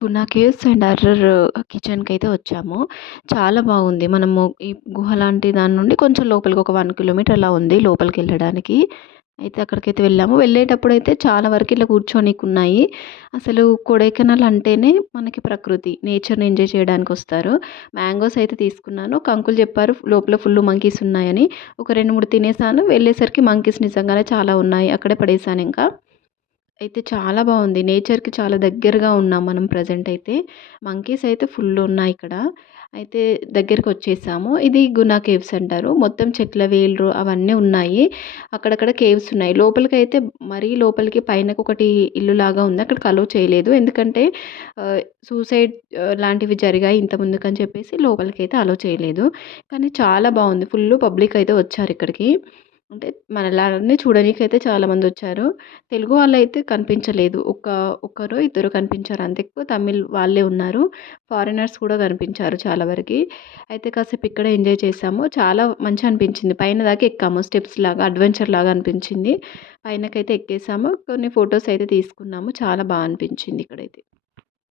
Guna caves and horror కిచెన్‌కైతే వచ్చాము. చాలా బాగుంది. మనము ఈ గుహ లాంటి దాని నుండి కొంచెం లోపలికి ఒక 1 కిలోమీటర్ అలా ఉంది లోపలికెళ్ళడానికి. అయితే అక్కడికైతే వెళ్ళాము. వెళ్ళేటప్పుడైతే చాలా వరకు ఇట్లా కూర్చోనీకున్నాయి. అసలు కొడైకెనాల్ అంటేనే మనకి ప్రకృతి, నేచర్‌ని ఎంజాయ్ చేయడానికొస్తారు. మ్యాంగోస్ అయితే తీసుకున్నాను. ఒక అంకుల్ చెప్పారు లోపల ఫుల్లు మంకీస్ ఉన్నాయని. ఒక 2, 3 తినేసాను. వెళ్ళేసరికి మంకీస్ నిజంగానే చాలా ఉన్నాయి. అక్కడే పడేసానింకా. అయితే చాలా బావుంది. నేచర్‌కి చాలా దగ్గరగా ఉన్నాం మనం ప్రెజెంట్ అయితే. మంకీస్ అయితే ఫుల్ ఉన్నాయిక్కడ. అయితే దగ్గరికొచ్చేసాము. ఇది గునా కేవ్స్ అంటారు. మొత్తం చెట్ల వేర్లు అవన్నీ ఉన్నాయి. అక్కడక్కడ కేవ్స్ ఉన్నాయి. లోపలికైతే మరీ లోపలికి పైనకొకటి ఇల్లులాగా ఉంది. అక్కడికి అలో చేయలేదు. ఎందుకంటే ఆహ్, సూసైడ్ లాంటివి జరిగాయి ఇంతకుముందుకని చెప్పేసి లోపలికైతే అలో చేయలేదు. కానీ చాలా బావుంది. ఫుల్లు పబ్లిక్ అయితే వచ్చారిక్కడికి. అంటే మనలాగానే చూడనీకైతే చాలామందొచ్చారు. తెలుగు వాళ్ళైతే కనిపించలేదు. ఒకరో ఇద్దరో కనిపించారు అంతే. ఎక్కువ తమిళ్ వాళ్ళే ఉన్నారు. ఫారినర్స్ కూడా కనిపించారు చాలా వరకి. అయితే కాసేపు ఇక్కడే ఎంజాయ్ చేశాము. చాలా మంచిగనిపించింది. పైన దాకా ఎక్కాము స్టెప్స్ లాగా అడ్వెంచర్ లాగా అనిపించింది. పైనకైతే ఎక్కేసాము. కొన్ని ఫోటోస్ అయితే తీసుకున్నాము. చాలా అనిపించింది ఇక్కడైతే.